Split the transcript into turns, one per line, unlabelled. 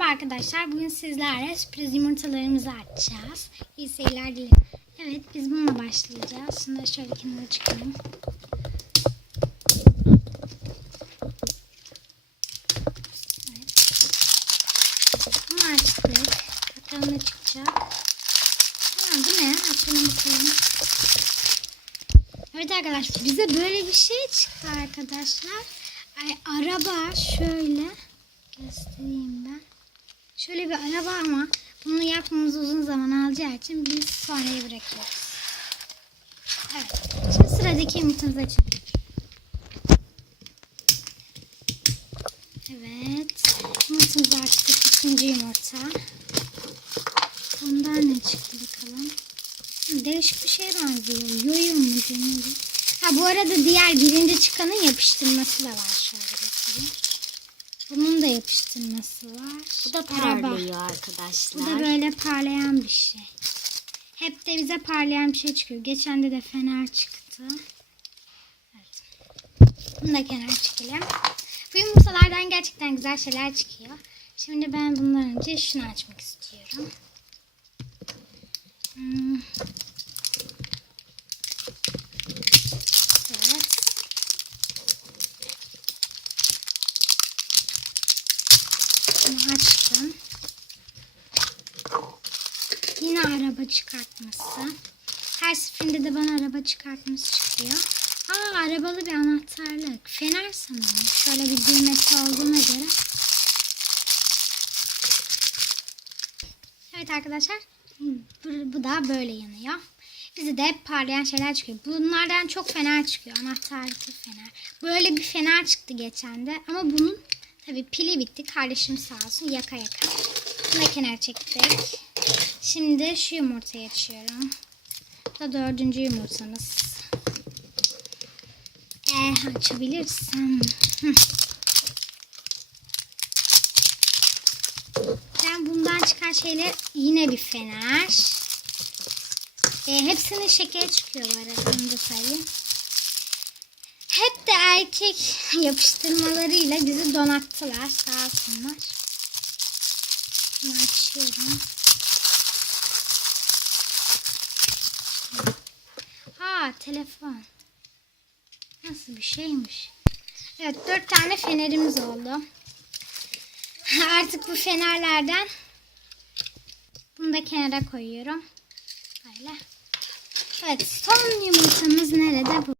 Merhaba arkadaşlar. Bugün sizlerle sürpriz yumurtalarımızı açacağız. İyi seyirler dilerim. Evet biz bununla başlayacağız. Şimdi şöyle kenara çıkalım. Evet. Bunu açtık. Bakalım ne çıkacak. Ha, bu ne? Açalım bakalım. Evet arkadaşlar bize böyle bir şey çıktı arkadaşlar. Ay, araba şöyle göstereyim ben. Şöyle bir araba ama bunu yapmamız uzun zaman alacağı için biz sonraya bırakıyoruz. Evet. Şimdi sıradaki yumurtamızı açalım. Evet. Yumurtamızı açtık. İkinci yumurta. Bundan ne çıktı bakalım. Değişik bir şeye benziyor. Yoyun mu deniyor? Ha bu arada diğer birinci çıkanın yapıştırması da var. Şöyle. Bunun da yapıştırması var.
Bu da
Araba.
parlıyor arkadaşlar.
Bu da böyle parlayan bir şey. Hep de bize parlayan bir şey çıkıyor. Geçen de de fener çıktı. Evet. Bunu da kenara çekelim. Bu yumurtalardan gerçekten güzel şeyler çıkıyor. Şimdi ben bundan önce şunu açmak istiyorum. Hmm. Evet. Bunu açtım. Yine araba çıkartması. Her seferinde de bana araba çıkartması çıkıyor. Aa arabalı bir anahtarlık. Fener sanırım. Şöyle bir düğmesi olduğuna göre. Evet arkadaşlar. Bu, bu da böyle yanıyor. Bize de hep parlayan şeyler çıkıyor. Bunlardan çok fener çıkıyor. Anahtarlıklı fener. Böyle bir fener çıktı geçen de. Ama bunun tabii pili bitti. Kardeşim sağ olsun yaka yaka. Bunu da kenara çektik. Şimdi şu yumurtayı açıyorum. Bu da dördüncü yumurtamız. Eh açabilirsem. Ben bundan çıkan şeyler yine bir fener. E, hepsinin şekeri çıkıyor bu arada onu da söyleyeyim. Hep de erkek yapıştırmalarıyla bizi donattılar sağ olsunlar. Bunu açıyorum. Ha telefon. Nasıl bir şeymiş? Evet dört tane fenerimiz oldu. Artık bu fenerlerden bunu da kenara koyuyorum. Böyle. Evet son yumurtamız nerede bu?